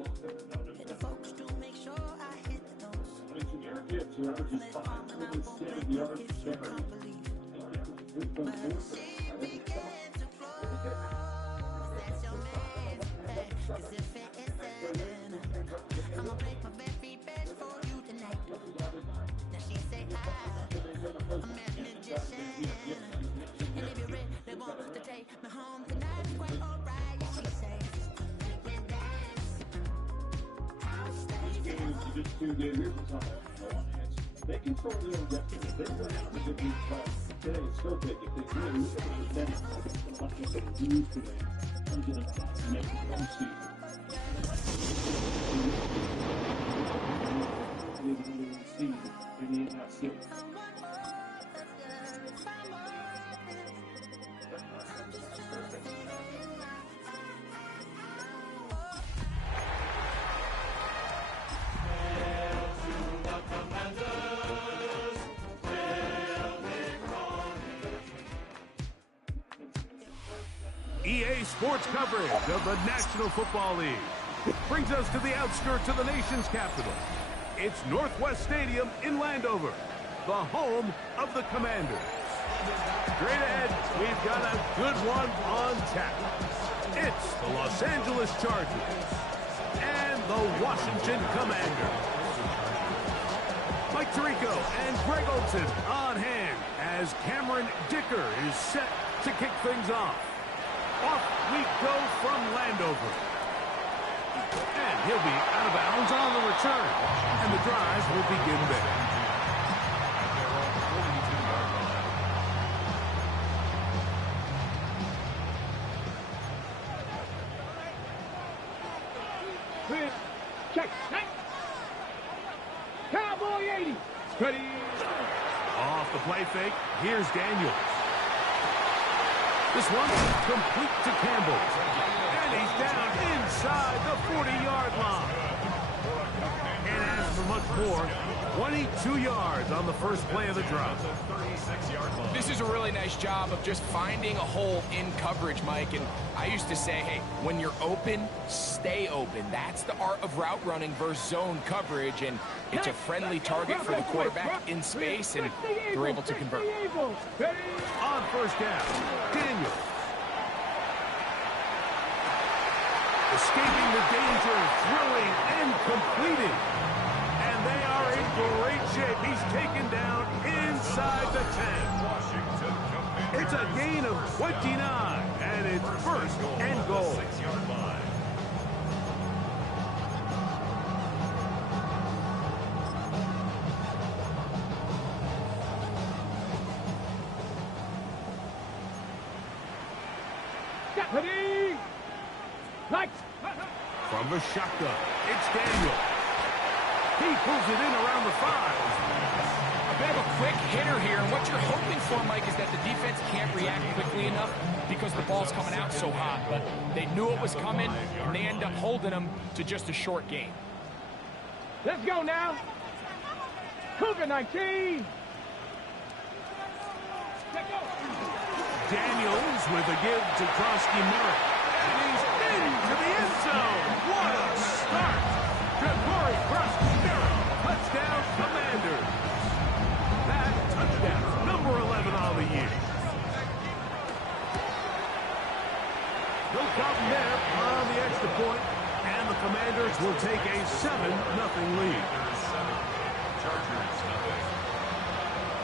Hit the folks to make sure I hit the notes. But she began to close. That's your man's back. 'Cause if it isn't, I'ma break my very best for you tonight. Now she say I'm a magician. And if you're ready, they want to take me home tonight. It's quite alright. She says, we dance. I'll stay down. You just tuned in. Here's what's on that. They control their own destiny. They went out to get these fights. Today, it's so big. If they win, look at the percentage. Like they lose today. I'm going to make one season. Maybe not see. EA Sports coverage of the National Football League brings us to the outskirts of the nation's capital. It's Northwest Stadium in Landover, the home of the Commanders. Straight ahead, we've got a good one on tap. It's the Los Angeles Chargers and the Washington Commanders. Mike Tirico and Greg Olson on hand as Cameron Dicker is set to kick things off. Off we go from Landover. And he'll be out of bounds on the return. And the drive will begin there. Check. Cowboy 80. Ready. Off the play fake, here's Daniels. This one complete to Campbell. And he's down inside the 40-yard line. And as for much more, 22 yards on the first play of the drive. This is a really nice job of just finding a hole in coverage, Mike. And I used to say, hey, when you're open, stay open. That's the art of route running versus zone coverage. And it's a friendly target for the quarterback in space, and they're able to convert. On first down, Daniels. Escaping the danger, throwing and completing. And they are in great shape. He's taken down inside the 10. It's a gain of 29, and it's first and goal. Ready. Lights. From the shotgun, it's Daniel. He pulls it in around the 5. A bit of a quick hitter here, and what you're hoping for, Mike, is that the defense can't react quickly enough because the ball's coming out so hot. But they knew it was coming, and they end up holding them to just a short gain. Let's go now. Cougar 19. Daniels with a give to Krosky Merritt. And he's into the end zone. What a start. Corey Krosky Merritt. Touchdown, Commanders. That touchdown, number 11 on the year. No problem there on the extra point, and the Commanders will take a 7-0 lead.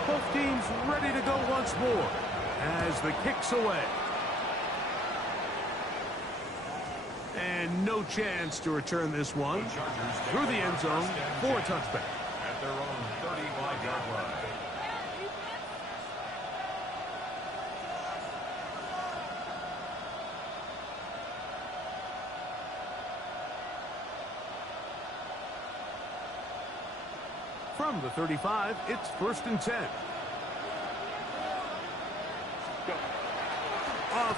Both teams ready to go once more as the kick's away. And no chance to return this one through the end zone for a touchback. At their own 35-yard line. From the 35, it's 1st and 10.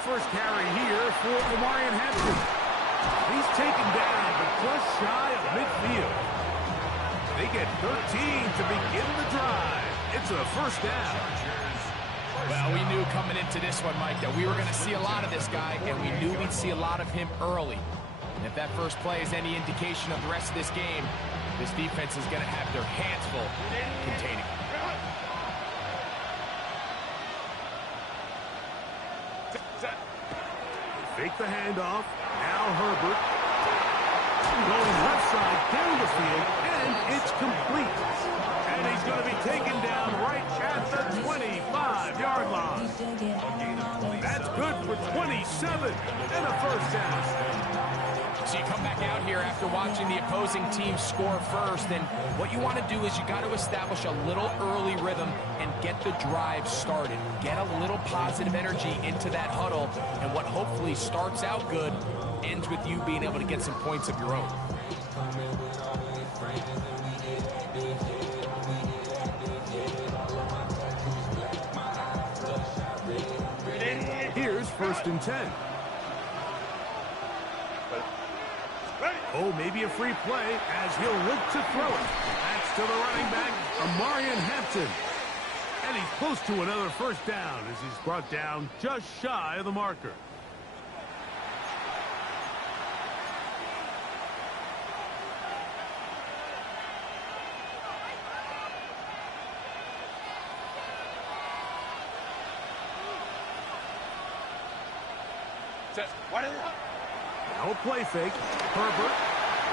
First carry here for Omarion Hampton. He's taken down, but just shy of midfield. They get 13 to begin the drive. It's a first down. Well, we knew coming into this one, Mike, that we were going to see a lot of this guy, and we knew we'd see a lot of him early. And if that first play is any indication of the rest of this game, this defense is going to have their hands full containing it. Fake the handoff. Now Herbert. Going left side down the field, and it's complete. And he's going to be taken down right at the 25-yard line. That's good for 27 and a first down. So you come back out here after watching the opposing team score first, and what you want to do is you got to establish a little early rhythm and get the drive started. Get a little positive energy into that huddle, and what hopefully starts out good ends with you being able to get some points of your own. Here's 1st and 10. Oh, maybe a free play as he'll look to throw it. That's to the running back, Amarian Hampton. And he's close to another first down as he's brought down just shy of the marker. Now a play fake. Herbert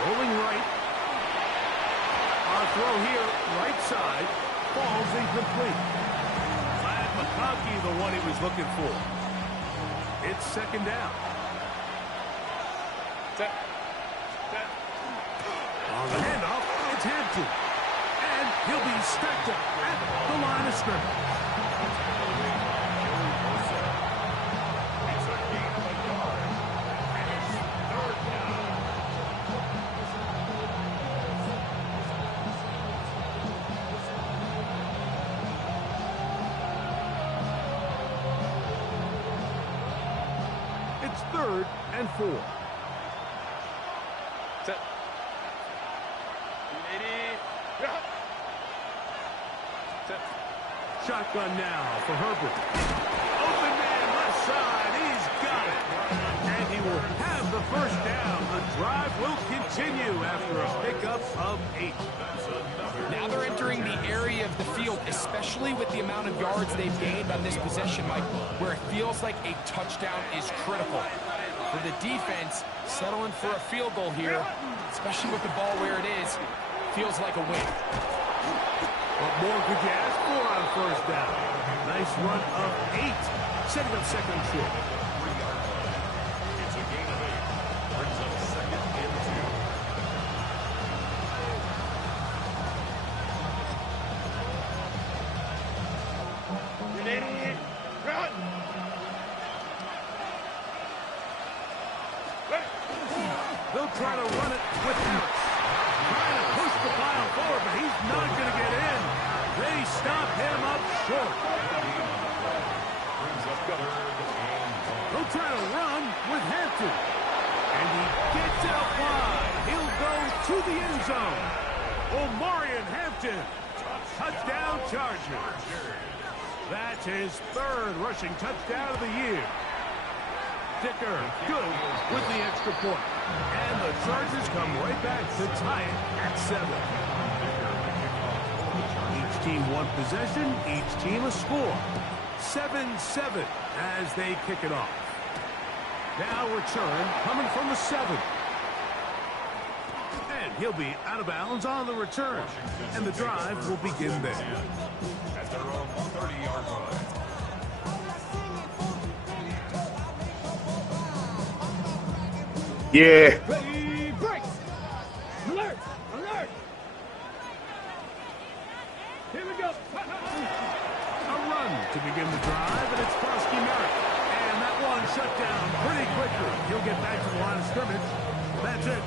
rolling right. Our throw here, right side, falls incomplete. Vlad McConkey, the one he was looking for. It's 2nd down. On the handoff, it's Hampton. And he'll be stacked up at the line of scrimmage. It's 3rd and 4. Shotgun now for Herbert. Open man left side. He's got it. And he will have the first down. The drive will continue after a pickup of 8. Now they're entering the area of the field, especially with the amount of yards they've gained on this possession, Mike, where it feels like a touchdown is critical. For the defense, settling for a field goal here, especially with the ball where it is, feels like a win. What more could you ask for on first down? Nice run of 8, setting up 2nd and short. It's a gain of 8. Brings up 2nd and 2. They'll try to run it with Harris. Trying to push the pile forward, but he's not going to get in. They stop him up short. Brings up 3rd and 1. They'll try to run with Hampton. And he gets out wide. He'll go to the end zone. Omarion Hampton. Touchdown Chargers. That's his 3rd rushing touchdown of the year. Dicker good with the extra point. And the Chargers come right back to tie it at 7. Each team one possession, each team a score. 7-7 as they kick it off. Now return coming from the 7. And he'll be out of bounds on the return. And the drive will begin there. At their own 30-yard line. Yeah. Ready, break. Alert, alert. Here we go. A run to begin the drive, and it's Frosky Merritt. And that one shut down pretty quickly. He'll get back to the line of scrimmage. That's it.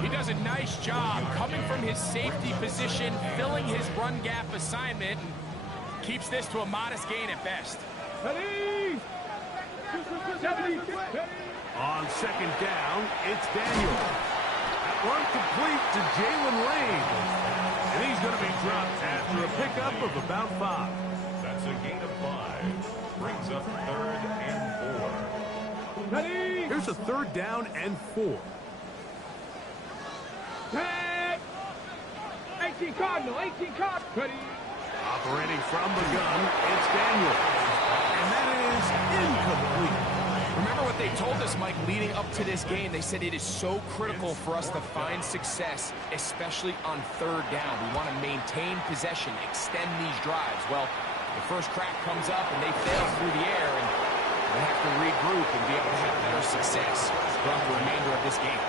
He does a nice job coming from his safety position, filling his run gap assignment, and keeps this to a modest gain at best. Ready. 70. On 2nd down, it's Daniel. That one complete to Jalen Lane. And he's going to be dropped after a pickup of about 5. That's a gain of 5. Brings up 3rd and 4. Ready? Here's a 3rd down and 4. Tag. 18 Cardinal, 18 Cardinal. Ready? Operating from the gun, it's Daniel. And that is incomplete. Remember what they told us, Mike, leading up to this game. They said it is so critical for us to find success, especially on 3rd down. We want to maintain possession, extend these drives. Well, the first crack comes up and they fail through the air, and they have to regroup and be able to have better success throughout the remainder of this game.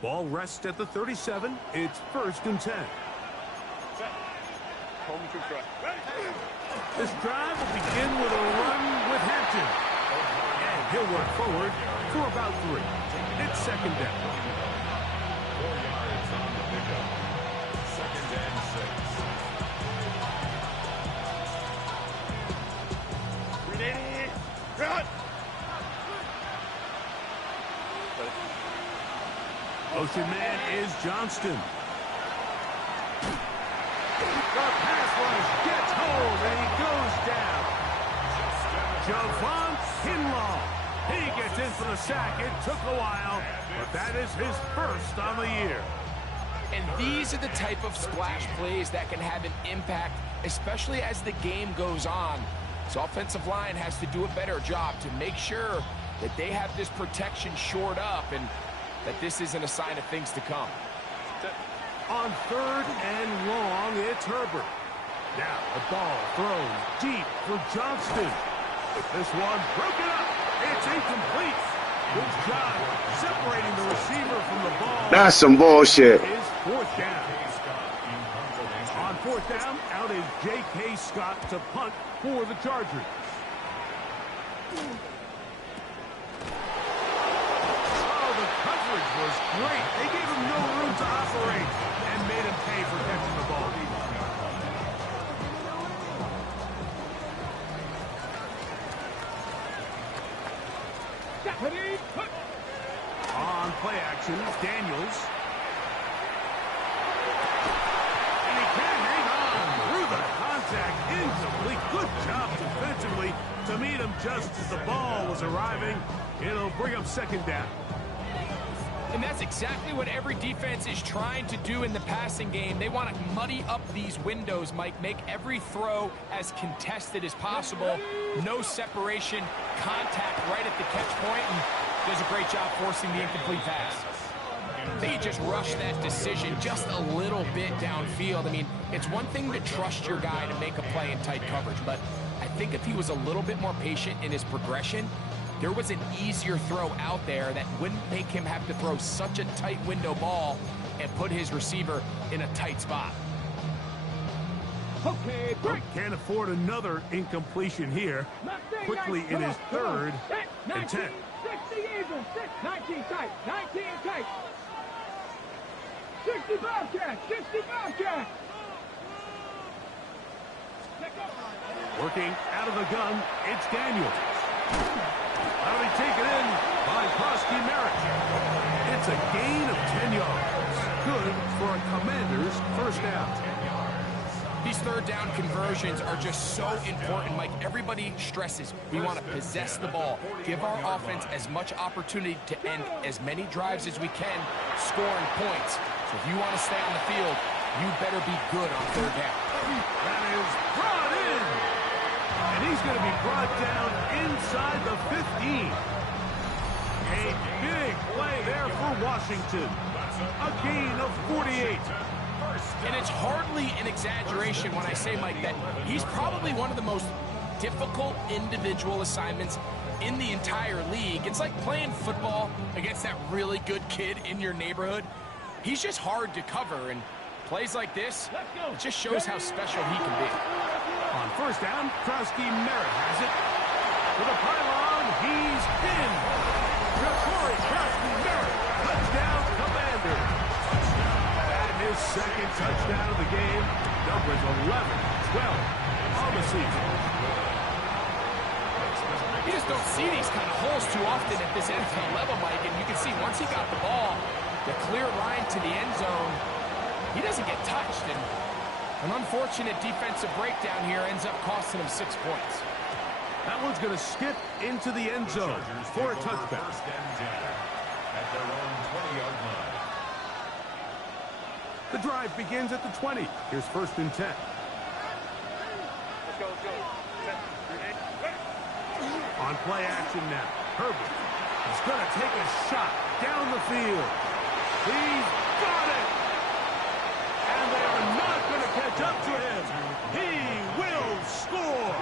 Ball rests at the 37. It's 1st and 10. This drive will begin with a run with Hampton. And he'll work forward for about 3. It's 2nd down. 4 yards on the pickup. 2nd and 6. Ready? Run. Motion man is Johnston. The pass rush gets hold and he goes down. Javon Kinlaw. He gets in for the sack. It took a while, but that is his 1st on the year. And these are the type of splash plays that can have an impact, especially as the game goes on. So offensive line has to do a better job to make sure that they have this protection shored up and that this isn't a sign of things to come. On 3rd and long, it's Herbert. Now the ball thrown deep for Johnston. This one broken up. It's incomplete. Good job separating the receiver from the ball. That's some bullshit. Is 4th down. On 4th down, out is J.K. Scott to punt for the Chargers. Was great. They gave him no room to operate and made him pay for catching the ball. On play action, Daniels. And he can't hang on through the contact. Incomplete. Good job defensively to meet him just as the ball was arriving. It'll bring up 2nd down. And that's exactly what every defense is trying to do in the passing game. They want to muddy up these windows, Mike, make every throw as contested as possible. No separation, contact right at the catch point, and does a great job forcing the incomplete pass. They just rush that decision just a little bit downfield. I mean, it's one thing to trust your guy to make a play in tight coverage, but I think if he was a little bit more patient in his progression, there was an easier throw out there that wouldn't make him have to throw such a tight window ball and put his receiver in a tight spot. Okay, break. Can't afford another incompletion here. Quickly in his 3rd and 10. 60 Eagles, 19 tight, 19 tight. 60 Bobcat, 60 Bobcat. Working out of the gun, it's Daniel. That'll be taken in by Prosky Merritt. It's a gain of 10 yards. Good for a Commander's 1st down. These 3rd down conversions are just so important, Mike. Everybody stresses we want to possess the ball, give our offense as much opportunity to end as many drives as we can, scoring points. So if you want to stay on the field, you better be good on 3rd down. That is brought in. And he's going to be brought down inside the 15. A big play there for Washington. A gain of 48. And it's hardly an exaggeration when I say, Mike, that he's probably one of the most difficult individual assignments in the entire league. It's like playing football against that really good kid in your neighborhood. He's just hard to cover, and plays like this, it just shows how special he can be. On 1st down, Prosky Merritt has it. With a pylon, he's in. Ja'Cory Prosky Merritt, touchdown Commander. And his 2nd touchdown of the game, numbers 11, 12 on the season. You just don't see these kind of holes too often at this NFL level, Mike. And you can see once he got the ball, the clear line to the end zone, he doesn't get touched. And an unfortunate defensive breakdown here ends up costing him 6 points. That one's going to skip into the end zone for a touchback. First and 10 at their own 20-yard line. The drive begins at the 20. Here's first and 10. Let's go. On play action now. Herbert is going to take a shot down the field. He's got it! And they are not going to catch up to him. He will score!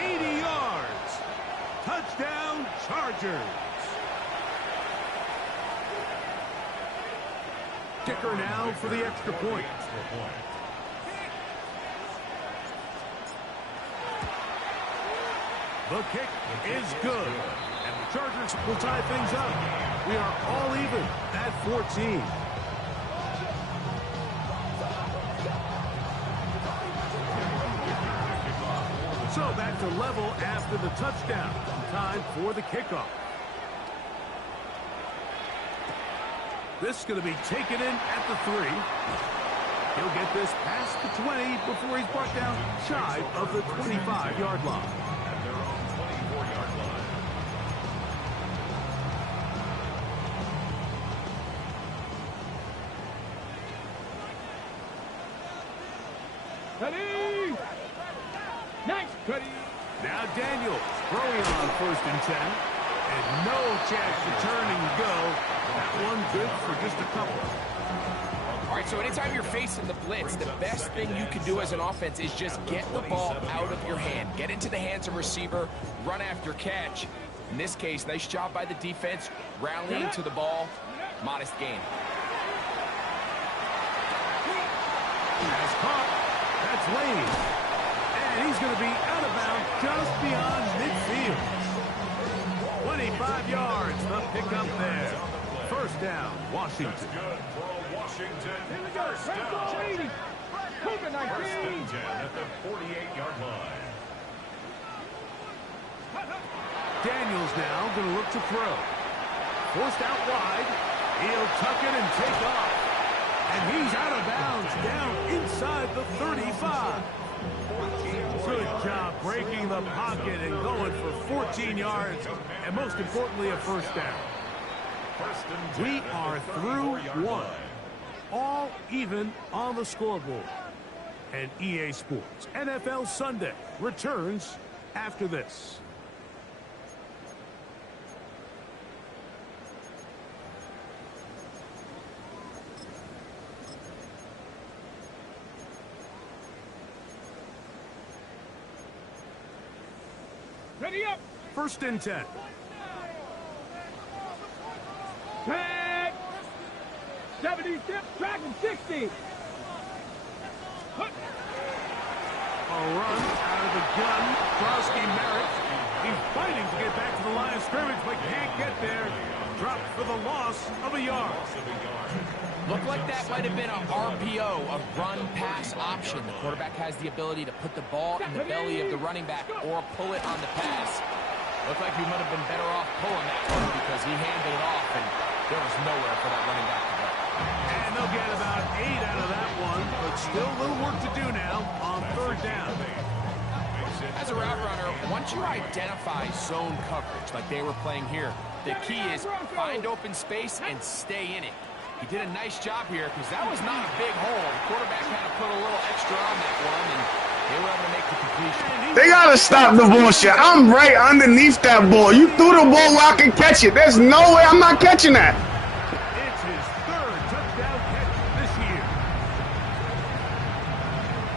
80 yards. Touchdown, Chargers. Kicker now for the extra point. The kick is good. And the Chargers will tie things up. We are all even at 14. So back to level after the touchdown. Time for the kickoff. This is going to be taken in at the 3. He'll get this past the 20 before he's brought down shy of the 25-yard line. At their own 24-yard line. Cuddy! Nice, Cuddy! Now Daniels throwing on first and 10. And no chance to turn and go. That one good for just a couple. All right, so anytime you're facing the blitz, the best thing you can do as an offense is just get the ball out of your hand. Get into the hands of receiver, run after catch. In this case, nice job by the defense, rallying to the ball. Modest gain. Has caught. That's Lane. And he's going to be out of bounds just beyond midfield. 25 yards, the pickup there. First down, Washington. Good for a Washington. Here we go. First down. COVID-19. First and 10 at the 48-yard line. Daniels now going to look to throw. Forced out wide. He'll tuck it and take off. And he's out of bounds down inside the 35. Good job breaking the pocket and going for 14 yards. And most importantly, a first down. We are through one. All even on the scoreboard. And EA Sports NFL Sunday returns after this. Ready up. First and 10. Tag. 70 steps, tracking 60. A run out of the gun. Krosky Merritt. He's fighting to get back to the line of scrimmage, but can't get there. Dropped for the loss of a yard. Looked like that might have been an RPO, a run-pass option. The quarterback has the ability to put the ball in the belly of the running back or pull it on the pass. Looked like he might have been better off pulling that one because he handed it off, and there was nowhere for that running back to go. And they'll get about 8 out of that one, but still a little work to do now on third down. As a route runner, once you identify zone coverage like they were playing here, the key is find open space and stay in it. He did a nice job here because that was not a big hole. The quarterback had to put a little extra on that one, and they were able to make the completion. They gotta stop the bullshit. I'm right underneath that ball. You threw the ball where I can catch it. There's no way I'm not catching that. It's his third touchdown catch this year.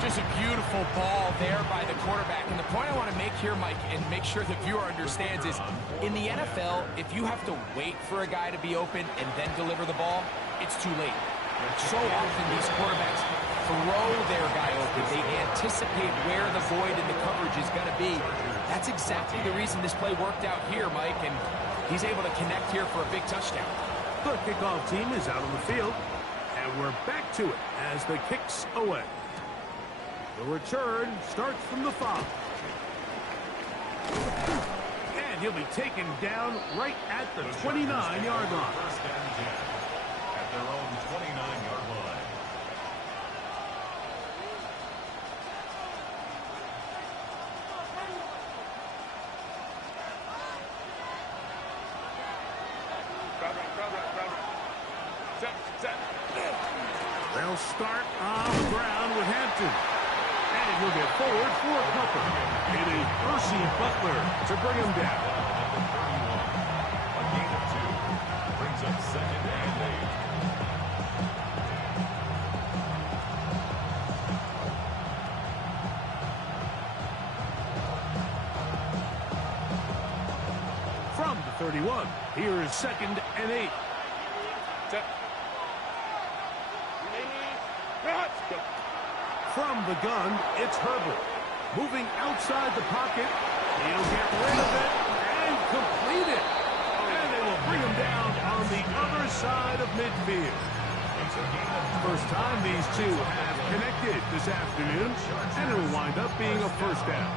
Just a beautiful ball there by the quarterback. And the point I want to make here, Mike, and make sure the viewer understands is, in the NFL, if you have to wait for a guy to be open and then deliver the ball, it's too late. So often these quarterbacks throw their guy open. They anticipate where the void in the coverage is going to be. That's exactly the reason this play worked out here, Mike, and he's able to connect here for a big touchdown. The kickoff team is out on the field, and we're back to it as the kick's away. The return starts from the 5. And he'll be taken down right at the 29-yard line. First and 10 at their own 29-yard line. They'll start on the ground with Hampton. And he'll get forward for a couple. It is Percy Butler to bring him down. A gain of 2 brings up 2nd and 8. From the 31, here is 2nd and 8. From the gun, it's Herbert. Moving outside the pocket. He'll get rid of it and complete it. And they will bring him down on the other side of midfield. First time these two have connected this afternoon, and it will wind up being a first down.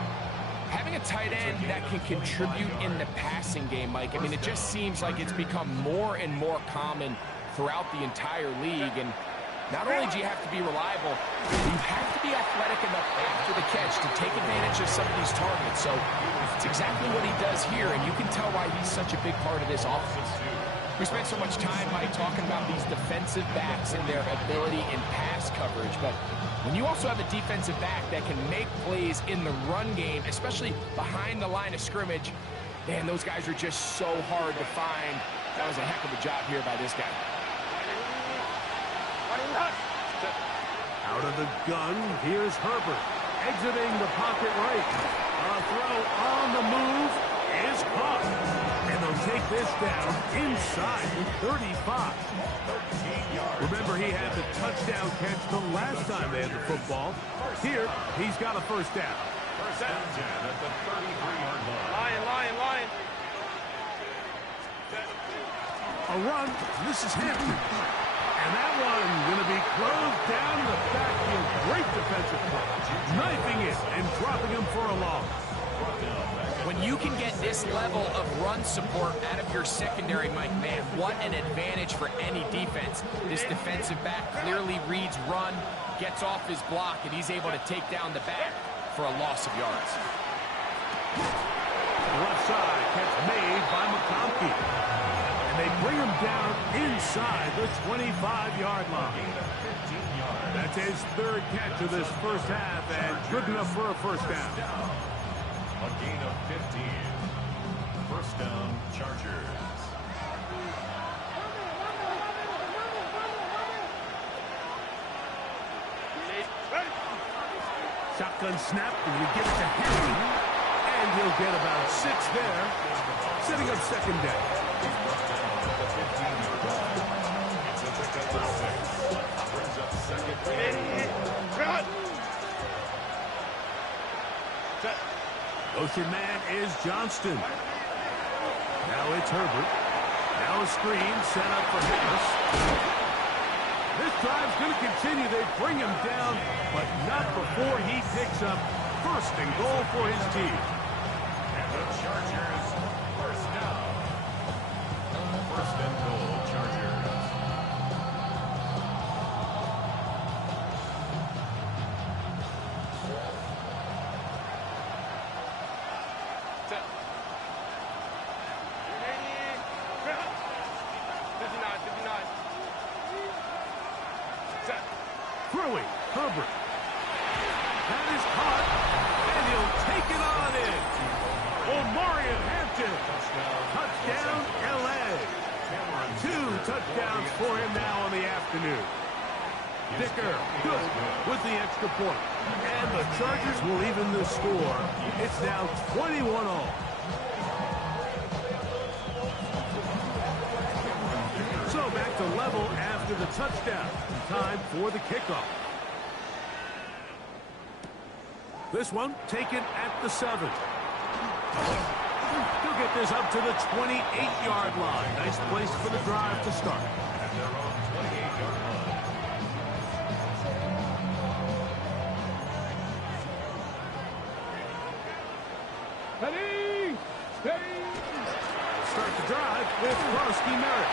Having a tight end that can contribute in the passing game, Mike, I mean, it just seems like it's become more and more common throughout the entire league. And not only do you have to be reliable, you have to be athletic enough after the catch to take advantage of some of these targets. So it's exactly what he does here, and you can tell why he's such a big part of this offense. We spent so much time, Mike, talking about these defensive backs and their ability in pass coverage, but when you also have a defensive back that can make plays in the run game, especially behind the line of scrimmage, man, those guys are just so hard to find. That was a heck of a job here by this guy. Out of the gun, here's Herbert, exiting the pocket right. A throw on the move is caught. And they'll take this down inside the 35. Remember, he had the touchdown catch the last time they had the football. Here, he's got a first down. First and 10 at the 33-yard line. Lion. A run, this is Hampton. And that one going to be closed down in the backfield. Great defensive play. Knifing it and dropping him for a loss. When you can get this level of run support out of your secondary, Mike, man, what an advantage for any defense. This defensive back clearly reads run, gets off his block, and he's able to take down the back for a loss of yards. Left side catch made by McConkey. And they bring him down inside the 25-yard line. That's his third catch of this first half, and good enough for a first down. A gain of 15. First down, Chargers. Shotgun snap, and you give it to Henry. And he'll get about 6 there, setting up second down. The 15-yard line. It's a pickup of 6. Brings up second down. Motion man is Johnston. Now it's Herbert. Now a screen set up for Harris. This drive's going to continue. They bring him down, but not before he picks up first and goal for his team. And the Chargers, first down. First and goal, Chargers. Throwing, Herbert. That is caught, and he'll take it on in. Omarion Hampton. Touchdown, L.A. 2 touchdowns for him now on the afternoon. Dicker, good with the extra point. And the Chargers will even the score. It's now 21-all. So back to level after the touchdown. Time for the kickoff. This one taken at the 7. He'll get this up to the 28-yard line. Nice place for the drive to start. At their own 28-yard line. Ready? Start the drive with Krosky Merritt.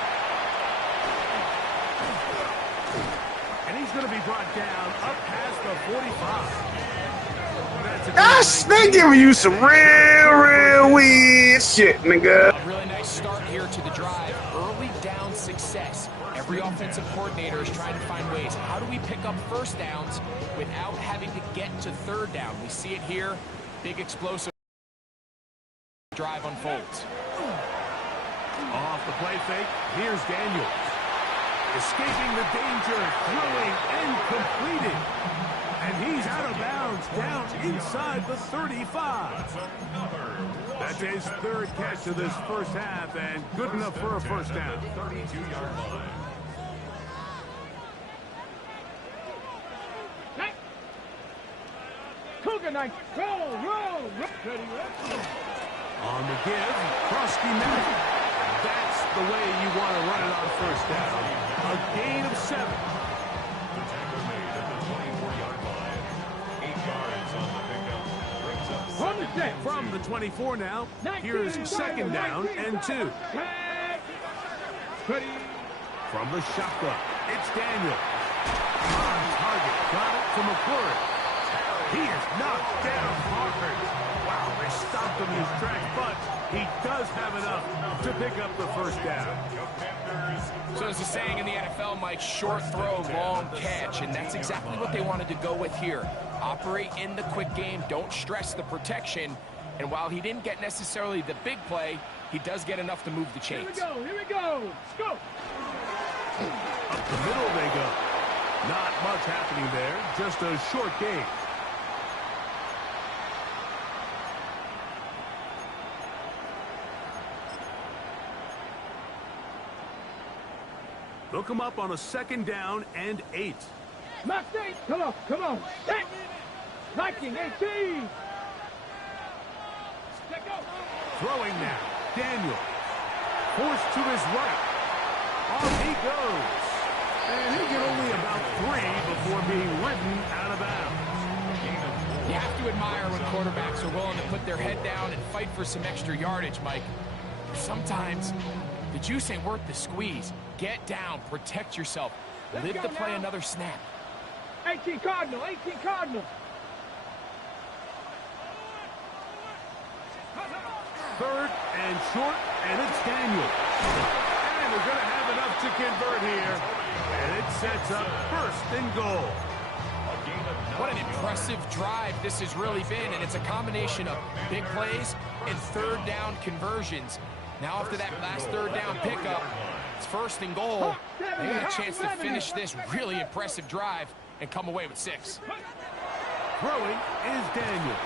And he's going to be brought down up past the 45. Gosh, they giving you some real weird shit, nigga. A really nice start here to the drive. Early down success. Every offensive coordinator is trying to find ways. How do we pick up first downs without having to get to third down? We see it here. Big explosive drive unfolds. Off the play fake, here's Daniels. Escaping the danger, throwing and completing. And he's out of bounds, down inside the 35. That's his third catch of this first half, and good enough for a first down. 32-yard line. Cougar Knight, roll. On the give, Krosky Merritt. That's the way you want to run it on first down. A gain of 7. The tackle made at the 24-yard line. 8 yards on the pickup. Brings up On the set. From the 24 now, here's second down and 2. Ready. From the shotgun, it's Daniel. On target, got it from McClure. He is knocked down hard. Wow, they stopped him in his tracks, but he does have enough to pick up the first down. So there's a saying in the NFL, Mike, short throw, long catch, and that's exactly what they wanted to go with here. Operate in the quick game, don't stress the protection, and while he didn't get necessarily the big play, he does get enough to move the chains. Here we go. Let's go. Up the middle they go. Not much happening there, just a short game. They'll come up on a second down and 8. Max 8, come on. Hey. Viking 18. Let go. Throwing now, Daniel. Forced to his right. Off he goes. And he'll get only about 3 before being ridden out of bounds. You have to admire when quarterbacks are willing to put their head down and fight for some extra yardage, Mike. Sometimes the juice ain't worth the squeeze. Get down, protect yourself. Live to play another snap. 18 Cardinal. Third and short, and it's Daniel. And they're going to have enough to convert here. And it sets up first and goal. What an impressive drive this has really been, and it's a combination of big plays and third down conversions. Now after that last third down pickup, it's first and goal. They got a chance to finish this really impressive drive and come away with 6. Throwing is Daniel.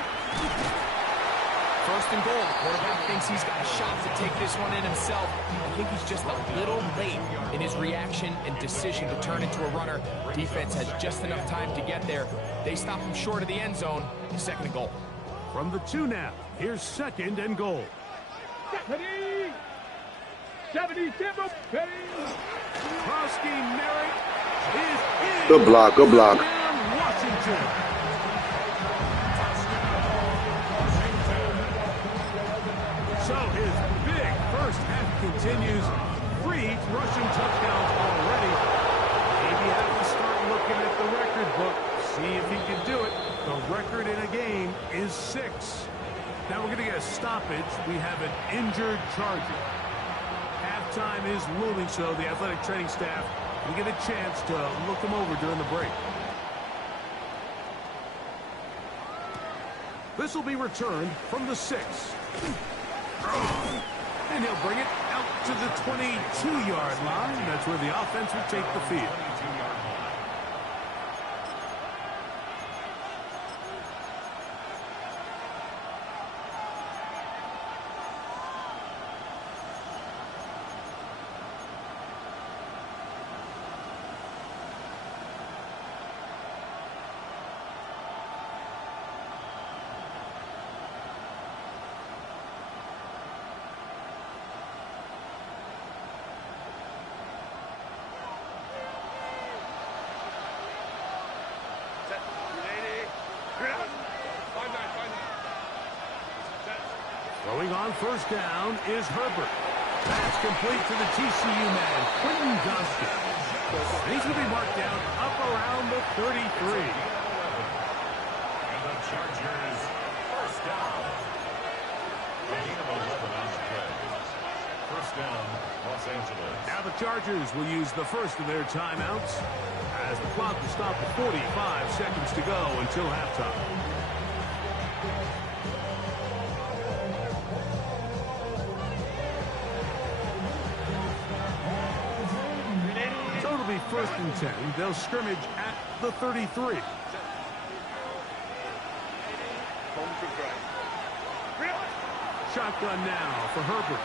First and goal. The quarterback thinks he's got a shot to take this one in himself. I think he's just a little late in his reaction and decision to turn into a runner. Defense has just enough time to get there. They stop him short of the end zone. Second and goal. From the 2 now, here's second and goal. Ready. 70 Timber. Ready. Krosky Merritt is in. Good block. Down Washington. So his big first half continues. 3 rushing touchdowns already. Maybe have to start looking at the record book. See if he can do it. The record in a game is 6. Now we're going to get a stoppage. We have an injured Charger. Halftime is looming, so the athletic training staff will get a chance to look him over during the break. This will be returned from the 6. And he'll bring it out to the 22-yard line. That's where the offense will take the field. On first down is Herbert. That's complete to the TCU man, Quentin Johnston. He's going to be marked down up around the 33. And the Chargers, first down. Gain of 11 on the play. First down, Los Angeles. Now the Chargers will use the first of their timeouts as the clock will stop at 45 seconds to go until halftime. So it'll be first and 10. They'll scrimmage at the 33. Shotgun now for Herbert.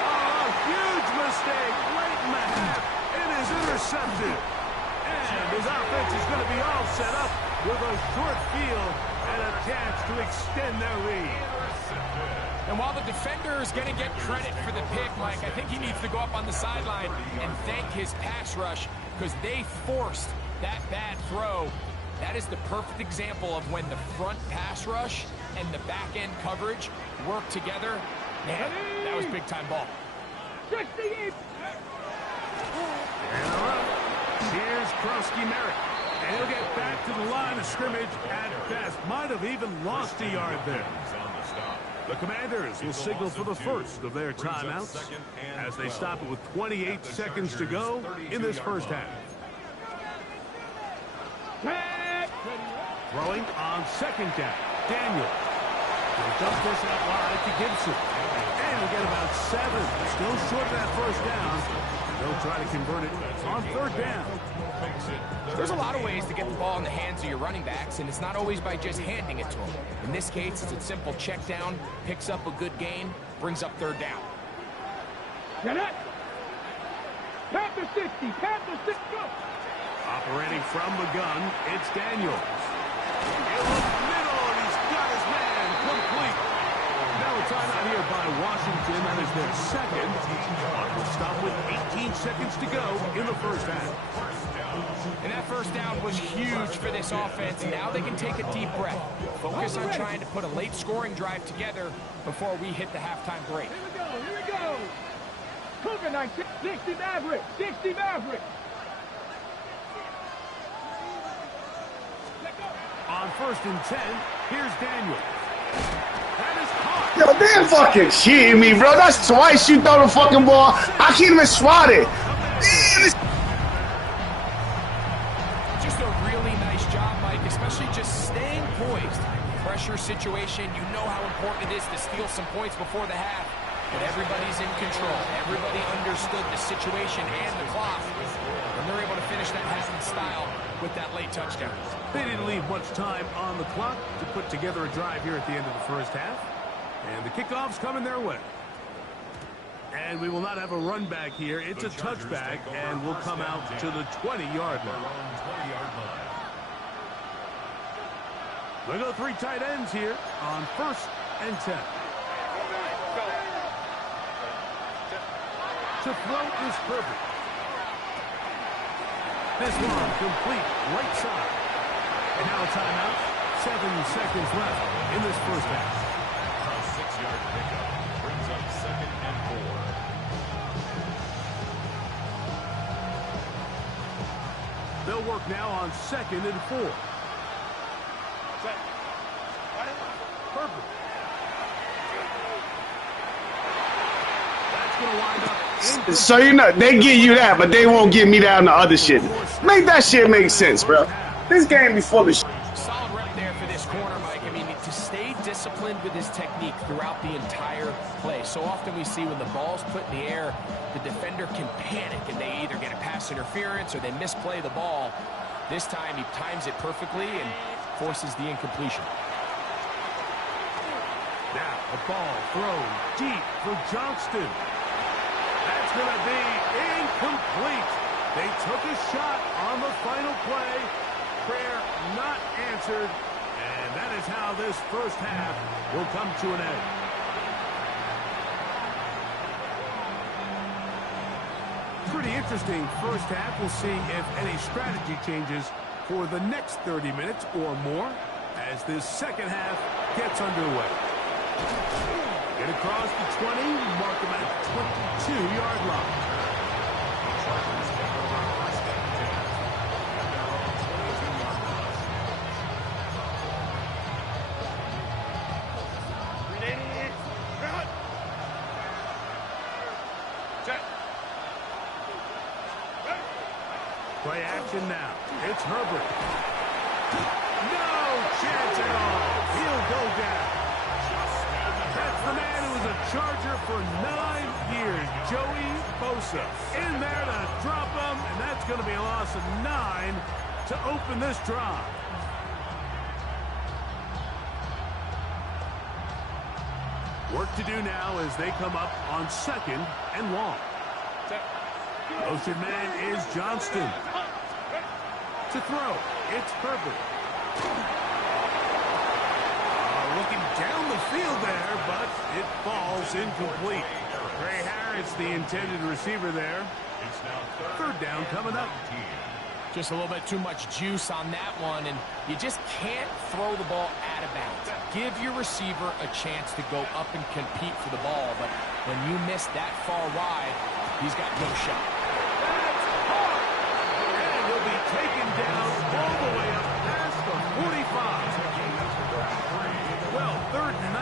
Oh, huge mistake late in the half. It is intercepted. And his offense is going to be all set up with a short field and a chance to extend their lead. And while the defender is going to get credit for the pick, Mike, I think he needs to go up on the sideline and thank his pass rush because they forced that bad throw. That is the perfect example of when the front pass rush and the back-end coverage work together. Man, that was big-time ball. 68. And all right, here's Krosky-Merritt. And he'll get back to the line of scrimmage at best. Might have even lost a yard there. The Commanders will signal for the first of their timeouts as they stop it with 28 seconds to go in this first half. Throwing on second down, Daniel. He'll dump this out wide to Gibson. And he'll get about 7. Still short of that first down. They'll try to convert it on third down. There's a lot of ways to get the ball in the hands of your running backs, and it's not always by just handing it to them. In this case, it's a simple check down, picks up a good gain, brings up third down. Get it. Panther 60. Panther 60. Go. Operating from the gun, it's Daniels. In the middle, and he's got his man complete. Now a timeout here by Washington. That is their second. Clock will stop with 18 seconds to go in the first half. And that first down was huge for this offense. Now they can take a deep breath. Focus on trying to put a late scoring drive together before we hit the halftime break. Here we go. Here we go. COVID-19. 60 Maverick. 60 Maverick. On first and 10, here's Daniel. That is caught. Yo, they're fucking cheating me, bro. That's twice you throw the fucking ball. I can't even swat it. Just a really nice job, Mike, especially just staying poised. Pressure situation, you know how important it is to steal some points before the half. But everybody's in control. Everybody understood the situation and the clock. And they're able to finish that half in style with that late touchdown. They didn't leave much time on the clock to put together a drive here at the end of the first half. And the kickoff's coming their way. And we will not have a run back here. It's a touchback, and we'll come out to the 20-yard line. They go 3 tight ends here on first and 10. To throw is perfect. This one complete right side. And now a timeout. 7 seconds left in this first half. A 6-yard pickup brings up second and 4. They'll work now on second and 4. Perfect. That's going to wind up. So, you know, they give you that, but they won't give me that on the other shit. Make that shit make sense, bro. This game be full of shit. Solid rep there for this corner, Mike. I mean, to stay disciplined with his technique throughout the entire play. So often we see when the ball's put in the air, the defender can panic and they either get a pass interference or they misplay the ball. This time he times it perfectly and forces the incompletion. Now a ball thrown deep for Johnston. That's going to be incomplete. They took a shot on the final play. Prayer not answered. And that is how this first half will come to an end. Pretty interesting first half. We'll see if any strategy changes for the next 30 minutes or more. as this second half gets underway. Get across the 20, mark him at 22-yard line. Chargers take over first and 10. And now 22-yard line. Play action now. It's Herbert. No chance at all. He'll go down. That's the man who was a Charger for 9 years, Joey Bosa. In there to drop him, and that's going to be a loss of 9 to open this drive. Work to do now as they come up on 2nd and long. Motion man is Johnston. To throw, it's Herbert. Looking down the field there, but it falls incomplete. Trey Harris, the intended receiver there. It's now 3rd down coming up. Just a little bit too much juice on that one, and you just can't throw the ball out of bounds. Give your receiver a chance to go up and compete for the ball, but when you miss that far wide, he's got no shot. And he'll be taken down all the way up past the 45. Well, 3rd and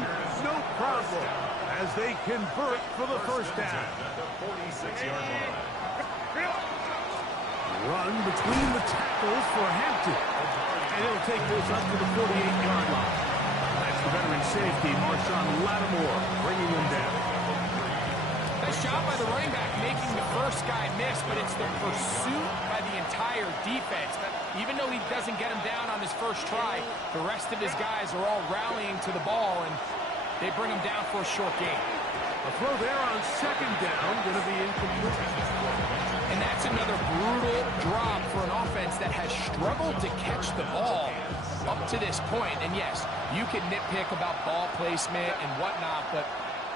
19, no problem, as they convert for the first down. At the 46-yard line. Run between the tackles for Hampton. And he'll take this up to the 48-yard line. That's the veteran safety, Marshawn Lattimore, bringing him down. Nice job by the running back making the first guy miss, but it's the pursuit by the entire defense. But even though he doesn't get him down on his first try, the rest of his guys are all rallying to the ball, and they bring him down for a short gain. A throw there on 2nd down, going to be incomplete. And that's another brutal drop for an offense that has struggled to catch the ball up to this point. And yes, you can nitpick about ball placement and whatnot, but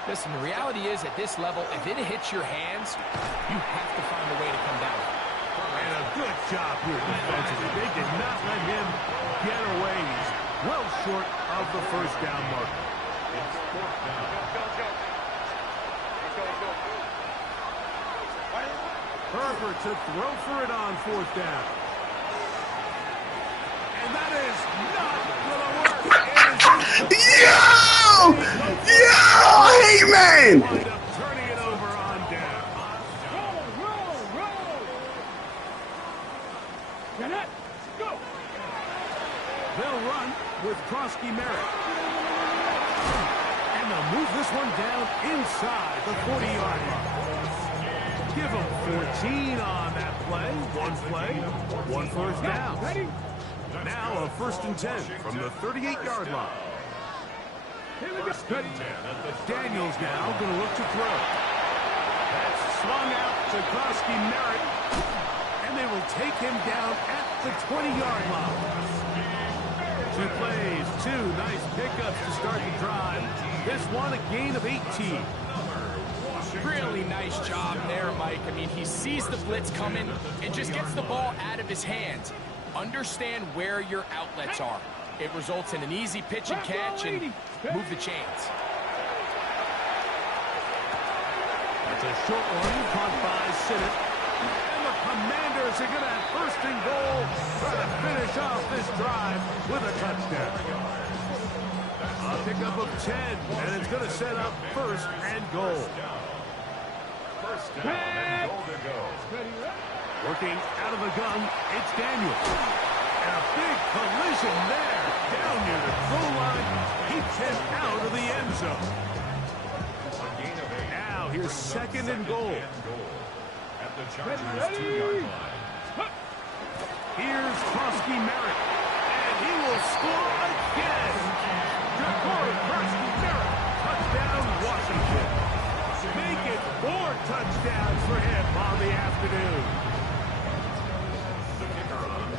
listen, the reality is at this level, if it hits your hands, you have to find a way to come down. And a good job here defensively. They did not let him get away. He's well short of the first down marker. It's 4th down. Herbert to throw for it on 4th down. And that is not going to work. Hey, man! Wind up turning it over on down. Roll. Get it. Go. They'll run with Krosky Merritt. And they'll move this one down inside the 40-yard line. Give them 14 on that play. One play, one first down. Now a 1st and 10 from the 38-yard line. Daniels now going to look to throw. That's swung out to Krosky Merritt. And they will take him down at the 20-yard line. 2 plays, 2 nice pickups to start the drive. This one a gain of 18. Really nice job there, Mike. I mean, he sees the blitz coming and just gets the ball out of his hands. Understand where your outlets are. It results in an easy pitch and catch and move the chains. That's a short one, caught by Sinnott. And the Commanders are going to have 1st and goal, try to finish off this drive with a touchdown. A pickup of 10, and it's going to set up 1st and goal. 1st down and goal to go. Working out of the gun, it's Daniels. And a big collision there, down near the goal line, keeps him out of the end zone. A gain of 8. Now here's 2nd and goal. At the Chargers' 2-yard line. Here's Krosky Merritt, and he will score again. Krosky Merritt, touchdown Washington. Make it 4 touchdowns for him on the afternoon.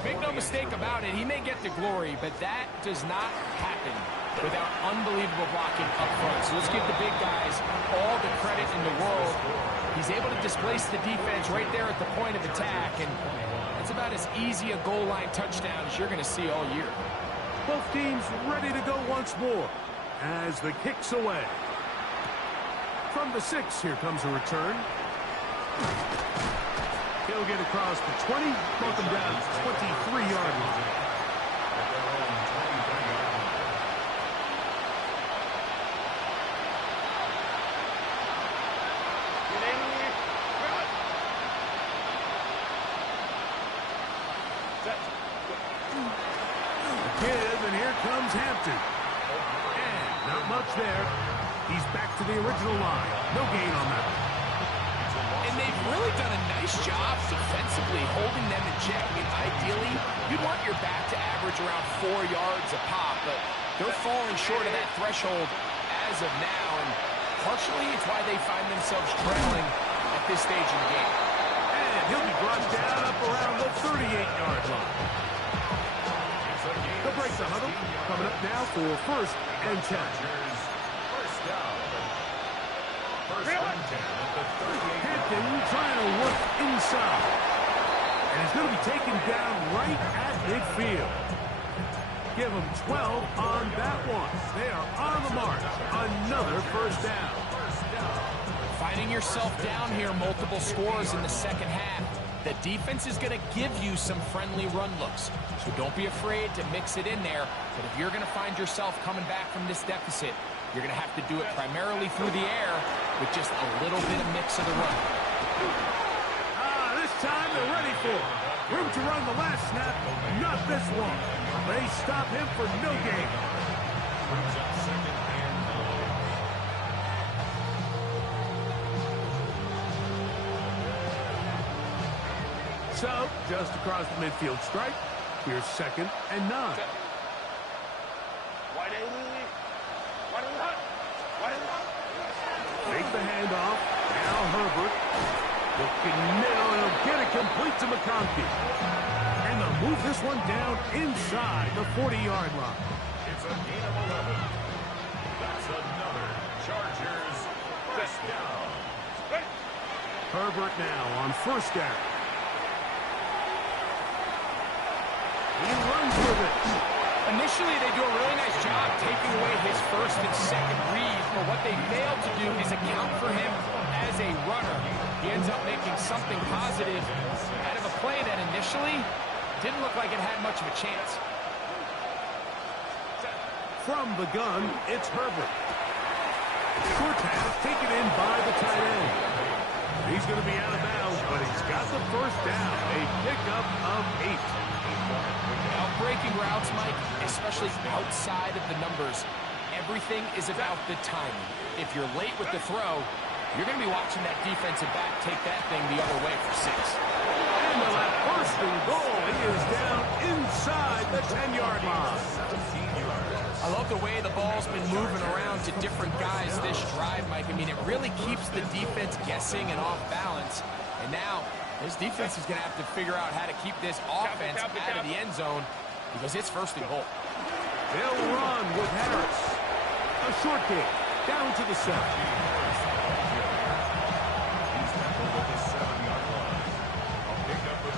Make no mistake about it, he may get the glory, but that does not happen without unbelievable blocking up front. So let's give the big guys all the credit in the world. He's able to displace the defense right there at the point of attack, and it's about as easy a goal line touchdown as you're going to see all year. Both teams ready to go once more as the kick's away. From the 6, here comes a return. He'll get across the 20, knock him down to 23-yard line. Give, and here comes Hampton. And not much there. He's back to the original line. No gain on that. And they've really done a nice job defensively holding them in check. I mean, ideally, you'd want your back to average around 4 yards a pop, but they're falling short of that threshold as of now, and partially it's why they find themselves trailing at this stage in the game. And he'll be brought down up around the 38-yard line. They'll break the huddle. Coming up now for 1st and 10. Hampton trying to work inside. And he's going to be taken down right at midfield. Give him 12 on that one. They are on the march. Another 1st down. Finding yourself down here, multiple scores in the second half. The defense is going to give you some friendly run looks. So don't be afraid to mix it in there. But if you're going to find yourself coming back from this deficit, you're going to have to do it primarily through the air with just a little bit of mix of the run. This time they're ready for it. Room to run the last snap, not this one. They stop him for no gain. Brings up 2nd and 9. So, just across the midfield stripe, here's 2nd and 9. Take the handoff. Now Herbert. Looking middle, and he'll get it complete to McConkey. And they'll move this one down inside the 40-yard line. It's a gain of 11. That's another Chargers 1st down. Herbert now on 1st down. He runs with it. Initially, they do a really nice job taking away his 1st and 2nd reads, but what they failed to do is account for him as a runner. He ends up making something positive out of a play that initially didn't look like it had much of a chance. From the gun, it's Herbert. Short pass taken in by the tight end. He's going to be out of bounds, but he's got the 1st down. A pickup of 8. Now, breaking routes, Mike, especially outside of the numbers, everything is about the timing. If you're late with the throw, you're going to be watching that defensive back take that thing the other way for 6. And on that 1st and goal, he is down inside the 10-yard line. I love the way the ball's been moving around to different guys this drive, Mike. I mean, it really keeps the defense guessing and off balance. And now, this defense is going to have to figure out how to keep this offense out of the end zone because it's 1st and goal. They'll run with Harris. A short kick down to the 7. He's tackled at the 7-yard line. A pickup of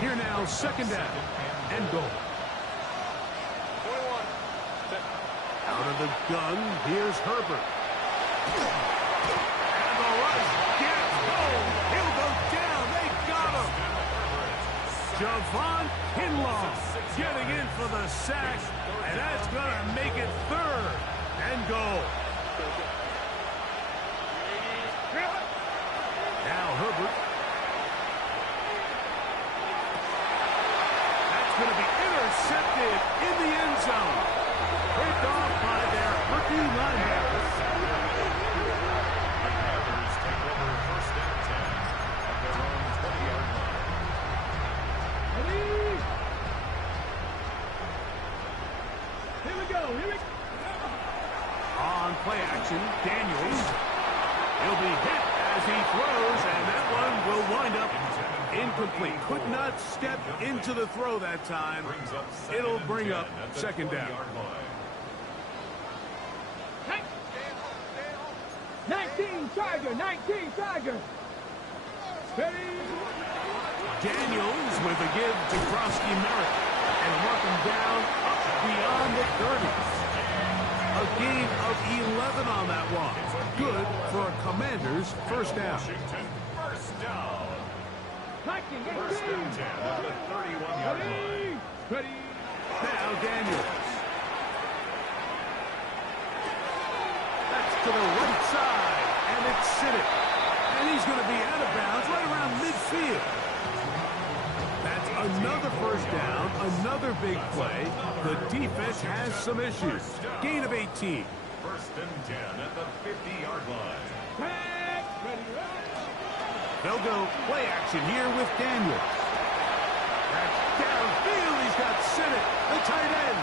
2. Here now, 2nd down and goal. Out of the gun, here's Herbert. And the rush gets home. He'll go down. They got him. Javon Kinlaw getting in for the sack, and that's going to make it 3rd and goal. Now Herbert. That's going to be intercepted in the end zone. Picked off by their rookie linebacker. The Packers take over 1st and 10 at their own 20-yard line. Here we go. On play action, Daniels. He'll be hit as he throws, and that one will wind up incomplete. Could not step into the throw that time. It'll bring up 2nd down. 19 Tiger. Ready? Daniels with a give to Krosky Merritt. And mark him down up beyond the 30s. A gain of 11 on that one. Good for a Commanders first down. Washington, first down. Touching, First and 10 at the 31-yard line. Ready. Now Daniels. That's to the right side, and it's Siddick. And he's going to be out of bounds right around midfield. That's another first down, another big play. The defense has some issues. Gain of 18. First and 10 at the 50-yard line. Pass. Ready. They'll go play action here with Daniels. That's downfield. He's got Siddick, the tight end.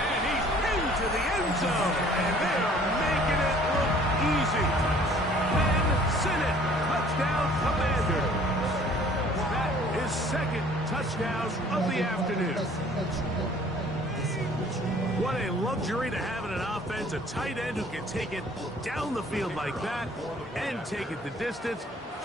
And he's into the end zone. And they are making it look easy. Ben Siddick, touchdown Commanders. That is second touchdown of the afternoon. What a luxury to have in an offense, a tight end who can take it down the field like that and take it the distance.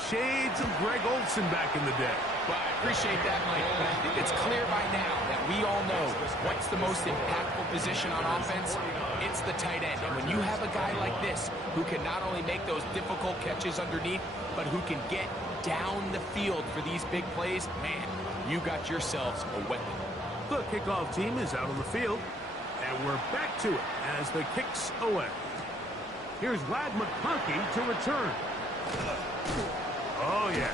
Shades of Greg Olsen back in the day. Well, I appreciate that, Mike, but I think it's clear by now that we all know what's the most impactful position on offense. It's the tight end. And when you have a guy like this who can not only make those difficult catches underneath, but who can get down the field for these big plays, man, you got yourselves a weapon. The kickoff team is out on the field, and we're back to it as the kicks away. Here's Ladd McConkey to return. Oh, yeah.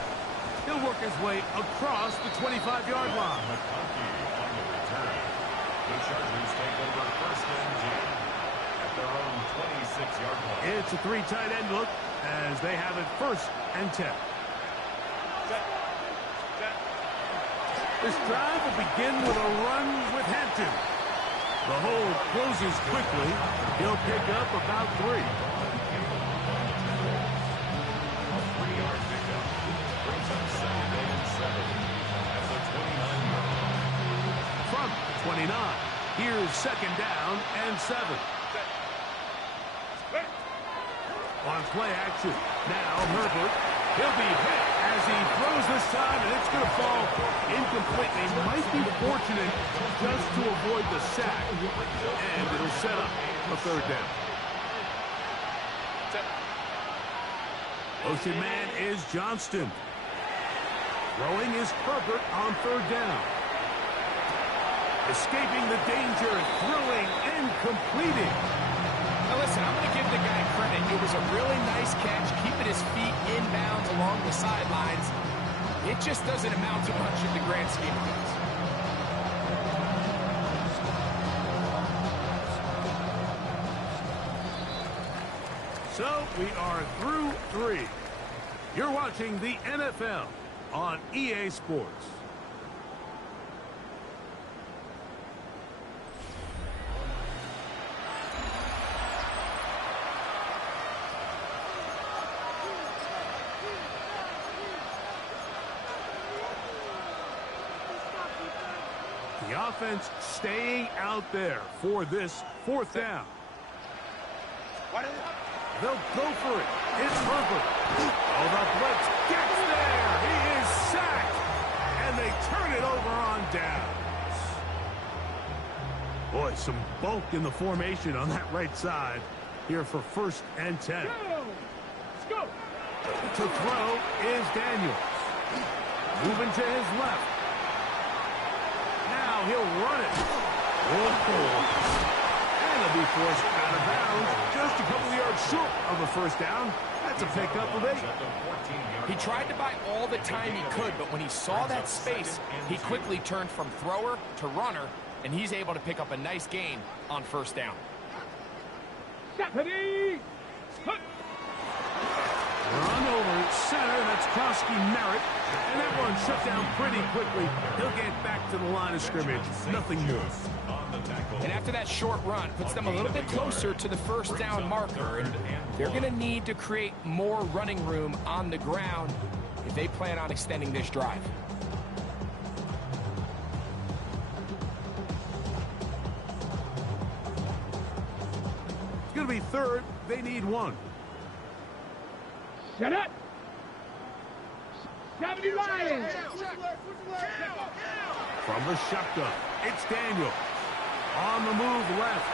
He'll work his way across the 25-yard line. McConkey on the return. The Chargers take over first and 10 at their own 26-yard line. It's a three tight end look as they have it first and 10. This drive will begin with a run with Hampton. The hole closes quickly. He'll pick up about 3. A 3-yard pickup brings up second and 7 at the 29-yard line. From 29, here's second down and 7. On play action, now Herbert. He'll be hit as he throws this time, and it's going to fall incomplete. They might be fortunate just to avoid the sack, and it'll set up a third down. Motion man is Johnston. Throwing is Herbert on third down. Escaping the danger, throwing and completing. Now listen, I'm going to give the guy credit. It was a really nice catch, keeping his feet inbounds along the sidelines. It just doesn't amount to much in the grand scheme of things. So we are through 3. You're watching the NFL on EA Sports. The offense staying out there for this fourth down. They'll go for it. It's Herbert. Oh, the blitz gets there. He is sacked. And they turn it over on downs. Boy, some bulk in the formation on that right side here for first and 10. Let's go. To throw is Daniels. Moving to his left. Now he'll run it. Oh, and he'll be forced out of bounds. Just a couple of yards short of a first down. That's a pickup of 8. He tried to buy all the time he could, but when he saw that space, he quickly turned from thrower to runner, and he's able to pick up a nice gain on first down. Ready. Run over center. That's Krosky Merritt. And that one shut down pretty quickly. He'll get back to the line of scrimmage. Nothing more. And after that short run, puts them a little bit closer to the first down marker. And they're going to need to create more running room on the ground if they plan on extending this drive. It's going to be third. They need 1. Shut up. 70 Lions. From the shotgun, it's Daniel. On the move left.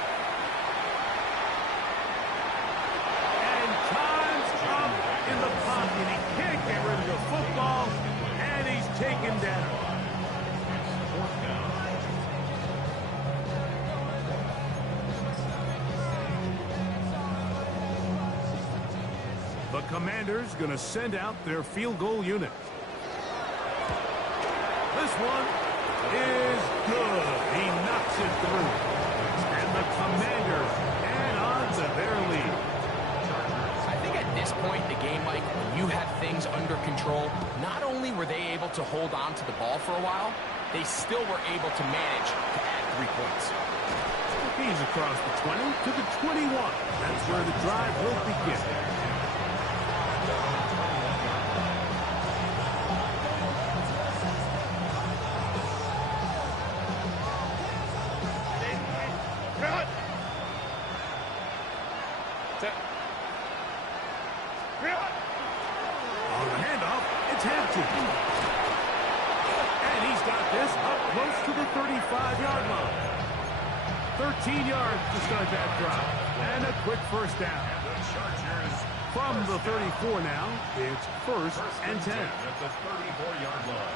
And time's up in the pocket. He can't get rid of the football, and he's taken down. The Commanders going to send out their field goal unit. This one is good. He knocks it through. And the Commanders add on to their lead. I think at this point in the game, Mike, when you have things under control, not only were they able to hold on to the ball for a while, they still were able to manage to add 3 points. He's across the 20 to the 21. That's where the drive will begin. On the handoff, it's Hampton. And he's got this up close to the 35-yard line. 13 yards to start that drive. And a quick first down. From the 34 now, it's 1st and 10. At the 34-yard line.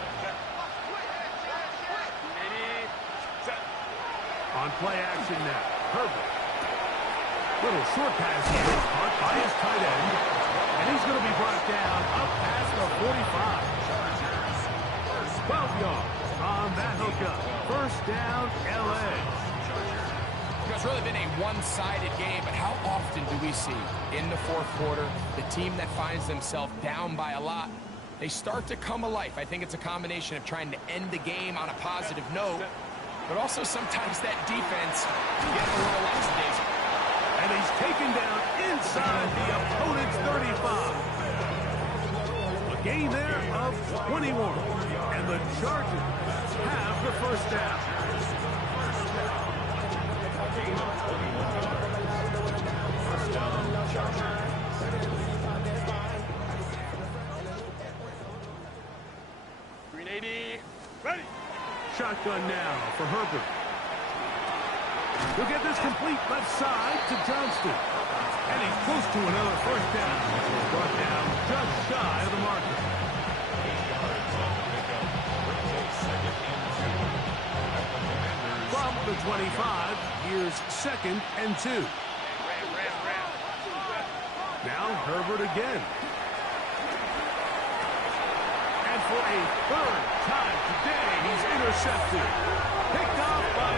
On play action now, Herbert. Little short pass here, caught by his tight end. And he's going to be brought down up past the 45. 12 yards on that hookup. First down, L.A. It's really been a one-sided game, but how often do we see in the fourth quarter the team that finds themselves down by a lot, they start to come alive. I think it's a combination of trying to end the game on a positive note, but also sometimes that defense gets a little lackadaisical. And he's taken down inside the opponent's 35. A gain there of 21. And the Chargers have the first down. Ready. Shotgun now for Herbert. He'll get this complete left side to Johnston. And he's close to another first down. Brought down just shy of the marker. From the 25, here's 2nd and 2. Now Herbert again. And for a 3rd time today, he's intercepted. Picked off by...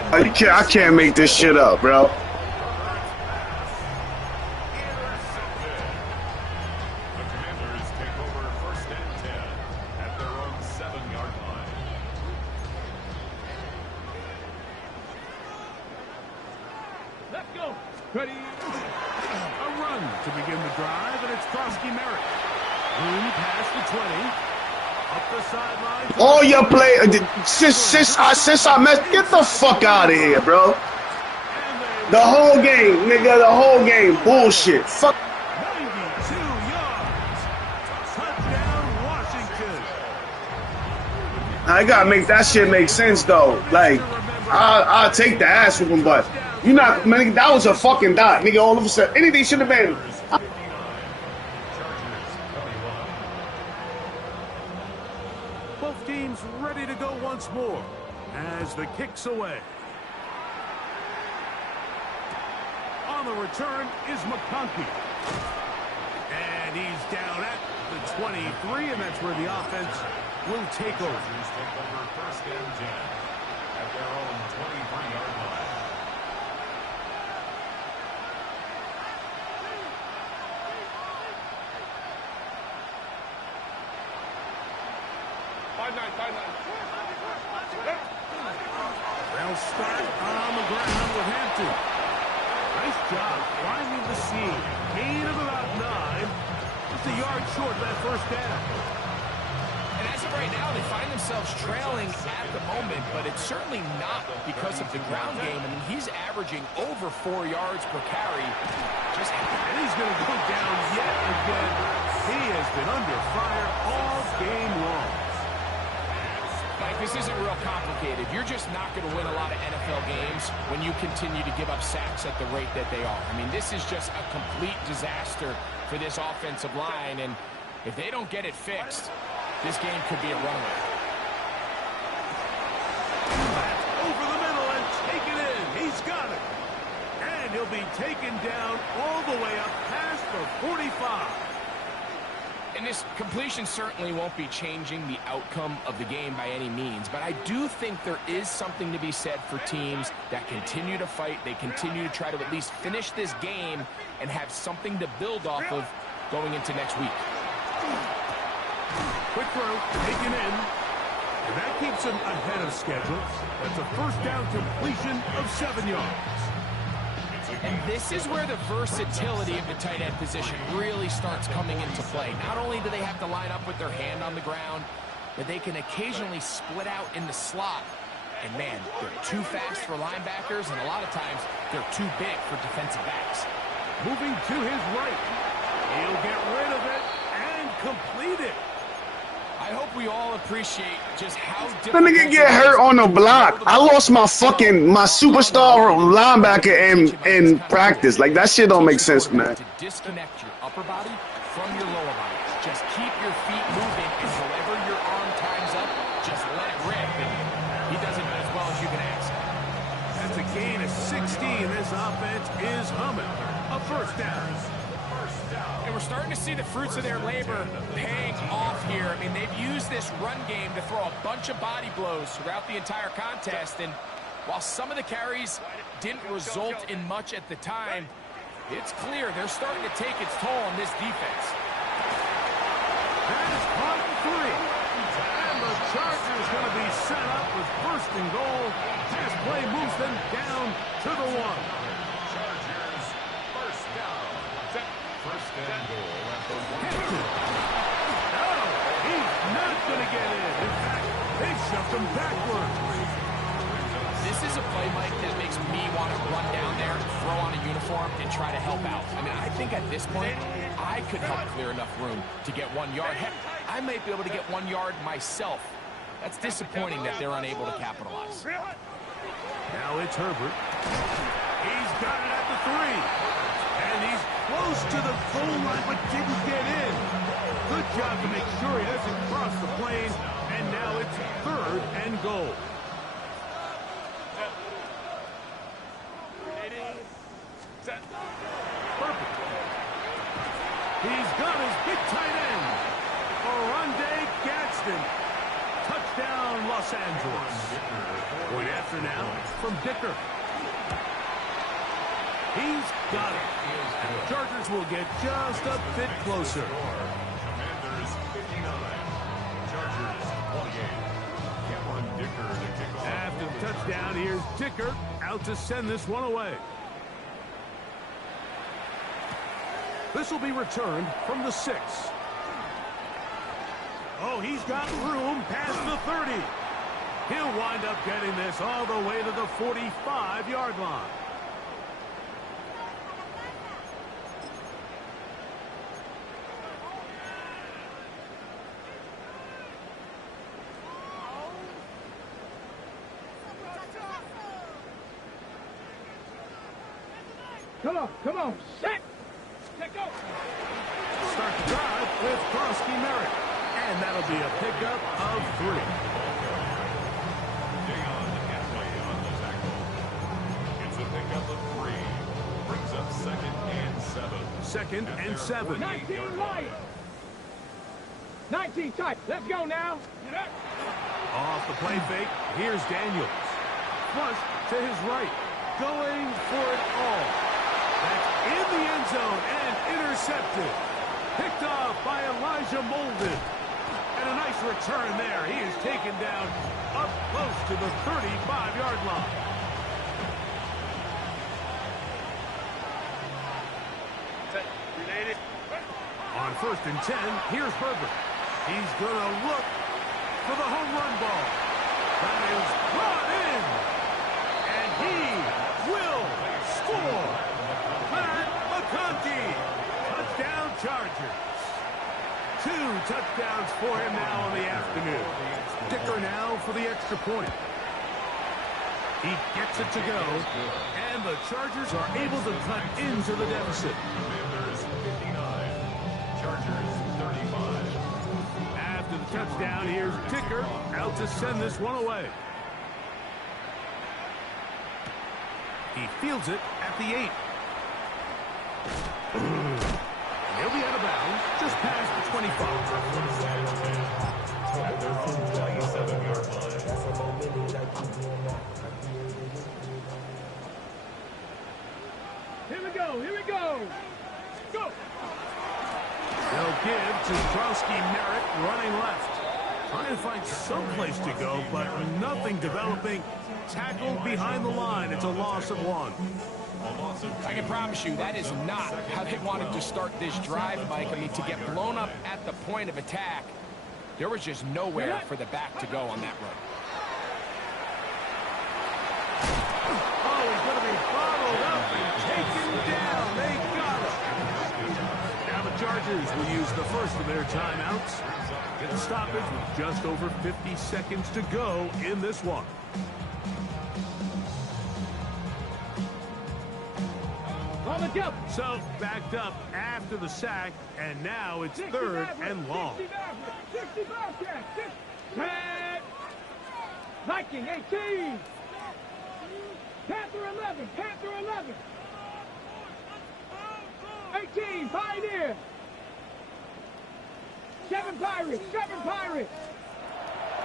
I can't make this shit up, bro. The Commanders take over 1st and 10 at their own 7-yard line. Let's go. Ready. A run to begin the drive, and it's Krosky Merritt. Room past the 20. Up the sideline. All your play since I messed, get the fuck out of here, bro. The whole game, nigga, the whole game, bullshit. Fuck. 92 yards. Touchdown, Washington. I gotta make that shit make sense though. Like, I'll take the ass with him, but you not, man. That was a fucking dot, nigga. All of a sudden, anything should have been. Both teams ready to go once more as the kick's away. On the return is McConkey. And he's down at the 23, and that's where the offense will take over. Take over 1st and 10 at their own 23-yard line. They'll start on the ground with Hampton. Nice job finding the seam. Gain of about 9. Just a yard short of that first down. And as of right now, they find themselves trailing at the moment, but it's certainly not because of the ground game. I mean, he's averaging over 4 yards per carry. And he's going to go down yet again. He has been under fire all game long. Mike, this This isn't real complicated. You're just not going to win a lot of NFL games when you continue to give up sacks at the rate that they are. I mean, this is just a complete disaster for this offensive line, and if they don't get it fixed, this game could be a runaway. Over the middle and take it in. He's got it. And he'll be taken down all the way up past the 45. And this completion certainly won't be changing the outcome of the game by any means, but I do think there is something to be said for teams that continue to fight. They continue to try to at least finish this game and have something to build off of going into next week. Quick throw, taken in. And that keeps him ahead of schedule. That's a first down completion of 7 yards. And this is where the versatility of the tight end position really starts coming into play. Not only do they have to line up with their hand on the ground, but they can occasionally split out in the slot. And man, they're too fast for linebackers, and a lot of times they're too big for defensive backs. Moving to his right. He'll get rid of it and complete it. I hope we all appreciate just how That nigga get hurt on the block. I lost my superstar linebacker in practice. Like, that shit don't make sense, man. To disconnect your upper body from your lower body. Just keep your feet moving, and whenever your arm times up, just let it rip. And he does it as well as you can ask. That's a gain of 16. This offense is humming. A first down. And we're starting to see the fruits of their labor paying off here. I mean, they've used this run game to throw a bunch of body blows throughout the entire contest. And while some of the carries didn't result in much at the time, it's clear they're starting to take its toll on this defense. That is caught at 3. And the Chargers going to be set up with first and goal. This play moves them down to the 1. First and goal at the 1. No, he's not going to get in. In fact, they shoved him backwards. This is a play, Mike, that makes me want to run down there, throw on a uniform, and try to help out. I mean, I think at this point, I could help clear enough room to get 1 yard. Heck, I might be able to get 1 yard myself. That's disappointing that they're unable to capitalize. Now it's Herbert. He's got it at the 3. And he's close to the goal line, but didn't get in. Good job to make sure he doesn't cross the plane. And now it's 3rd and goal. Perfect. He's got his big tight end, Oronde Gadsden. Touchdown, Los Angeles. Point after now from Dicker. He's got it. And the Chargers will get just a bit closer. Commanders 59. Chargers 28. Cameron Dicker to kick off. After the touchdown, here's Dicker out to send this one away. This will be returned from the 6. Oh, he's got room past the 30. He'll wind up getting this all the way to the 45-yard line. Come on, set! Let go! Start the drive with Krosky Merritt. And that'll be a pickup of 3. Dion halfway on the tackle. It's a pickup of 3. Brings up 2nd and 7. 2nd and 7. 19 light! 19 tight. Let's go now. Off the play fake, here's Daniels. Flush to his right. Going for it all. That's in the end zone and intercepted. Picked off by Elijah Molden. And a nice return there. He is taken down up close to the 35-yard line. On 1st and 10, here's Herbert. He's going to look for the home run ball. That is brought in. And he will score. Pat McConkey. Touchdown Chargers. 2 touchdowns for him now on the afternoon. Kicker now for the extra point. He gets it to go, and the Chargers are able to cut into the deficit. Commanders 59, Chargers 35. After the touchdown, here's Ticker out to send this one away. He fields it at the 8. He'll be out of bounds just past the 25. At their own 27-yard line. Here we go. Here we go. Go. They'll give to Drowski Merritt running left. Trying to find some place to go, but nothing developing. Tackled behind the line. It's a loss of 1. I can promise you that is not how they wanted to start this drive, Mike. I mean, to get blown up at the point of attack, there was just nowhere for the back to go on that run. Oh, he's going to be bottled up and taken down. They got him. Now the Chargers will use the first of their timeouts. Get the stoppage with just over 50 seconds to go in this one. So, backed up after the sack, and now it's 3rd and long. 65 catch. Viking 18. Panther 11. Panther 11. 18. Pioneer. 7 Pirates. 7 Pirates.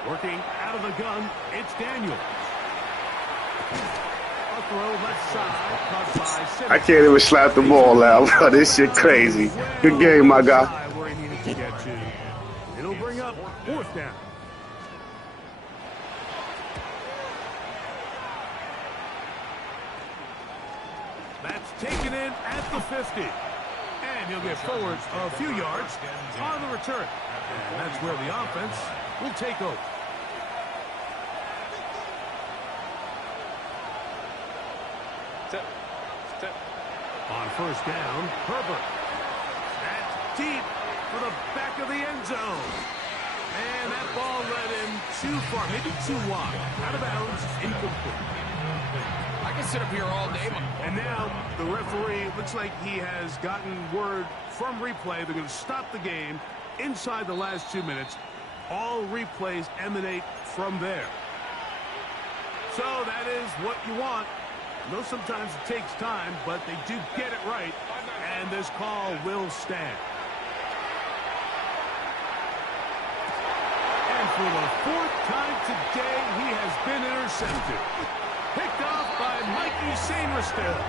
Working out of the gun, it's Daniel. Throw left side, caught by Simmons. I can't even slap the ball out, bro. This shit crazy. Good game, my guy. Where he needed to get to. It'll bring up 4th down. That's taken in at the 50. And he'll get forward a few yards on the return. And that's where the offense will take over. On 1st down, Herbert. That's deep for the back of the end zone. And that ball led him too far, maybe too wide. Out of bounds, incomplete. I can sit up here all day, And now the referee looks like he has gotten word from replay. They're going to stop the game inside the last 2 minutes. All replays emanate from there. So that is what you want. I know sometimes it takes time, but they do get it right, and this call will stand. And for the 4th time today, he has been intercepted. Picked off by Mikey Sainristil.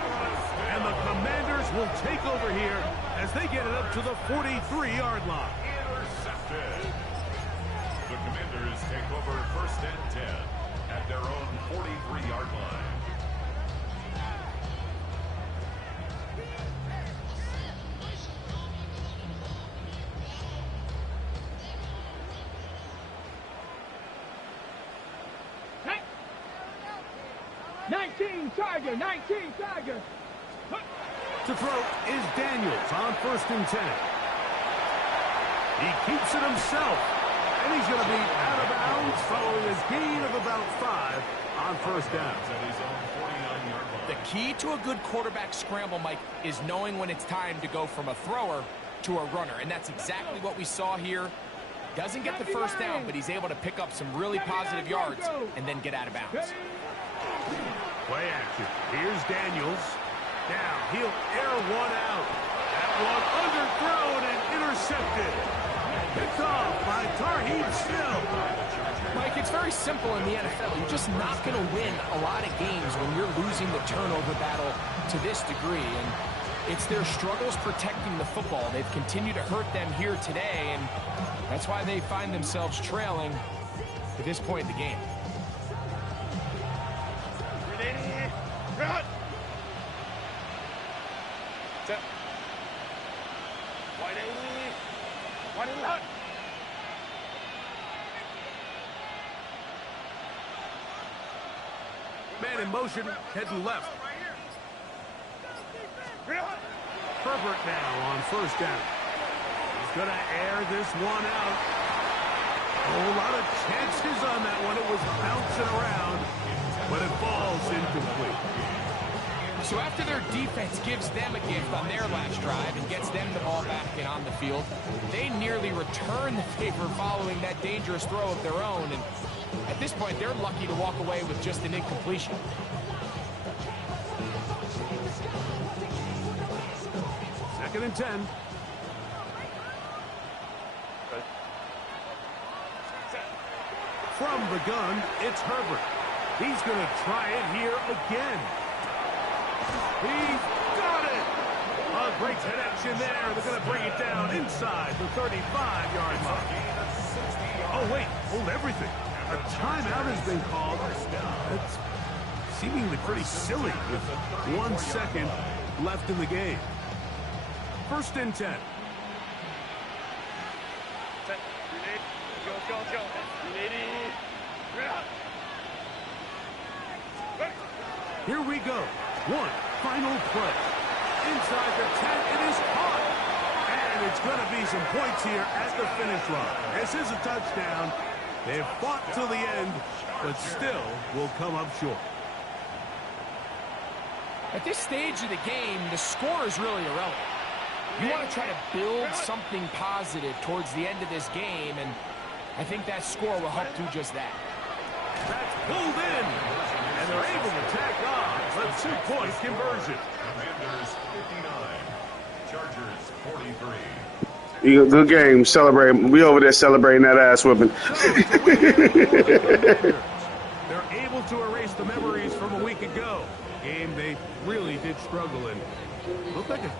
And the Commanders will take over here as they get it up to the 43-yard line. Intercepted. The Commanders take over 1st and 10 at their own 43-yard line. Tiger, 19 Tiger. To throw is Daniels on 1st and 10. He keeps it himself, and he's going to be out of bounds following a gain of about 5 on 1st down. The key to a good quarterback scramble, Mike, is knowing when it's time to go from a thrower to a runner, and that's exactly what we saw here. Doesn't get the 1st down, but he's able to pick up some really positive yards and then get out of bounds. Play action. Here's Daniels. Now he'll air one out. That one underthrown and intercepted. Picked off by Tarheem Still. Mike, it's very simple in the NFL. You're just not going to win a lot of games when you're losing the turnover battle to this degree. And it's their struggles protecting the football. They've continued to hurt them here today, and that's why they find themselves trailing at this point in the game. Man in motion, heading left. Herbert now on 1st down. He's Gonna air this one out. Oh, a lot of chances on that one. It was bouncing around, but it falls incomplete. So after their defense gives them a gift on their last drive and gets them the ball back and on the field, they nearly return the favor following that dangerous throw of their own. And at this point, they're lucky to walk away with just an incompletion. Second and 10. From the gun, it's Herbert. He's going to try it here again. He's got it! A great connection there. They're going to bring it down inside the 35-yard line. Oh, wait. Hold everything. A timeout has been called. That's seemingly pretty silly with 1 second left in the game. First and 10. Here we go. One final play. Inside the 10, it is caught. And it's going to be some points here at the finish line. This is a touchdown. They've fought till the end, but still will come up short. At this stage of the game, the score is really irrelevant. You want to try to build something positive towards the end of this game, and I think that score will help do just that. That's pulled in, and they're able to tack on a 2-point conversion. Commanders 59, Chargers 43. Good game. Celebrating. We over there celebrating that ass whipping. They're able to erase the memories from a week ago. Game they really did struggle in. Looked like a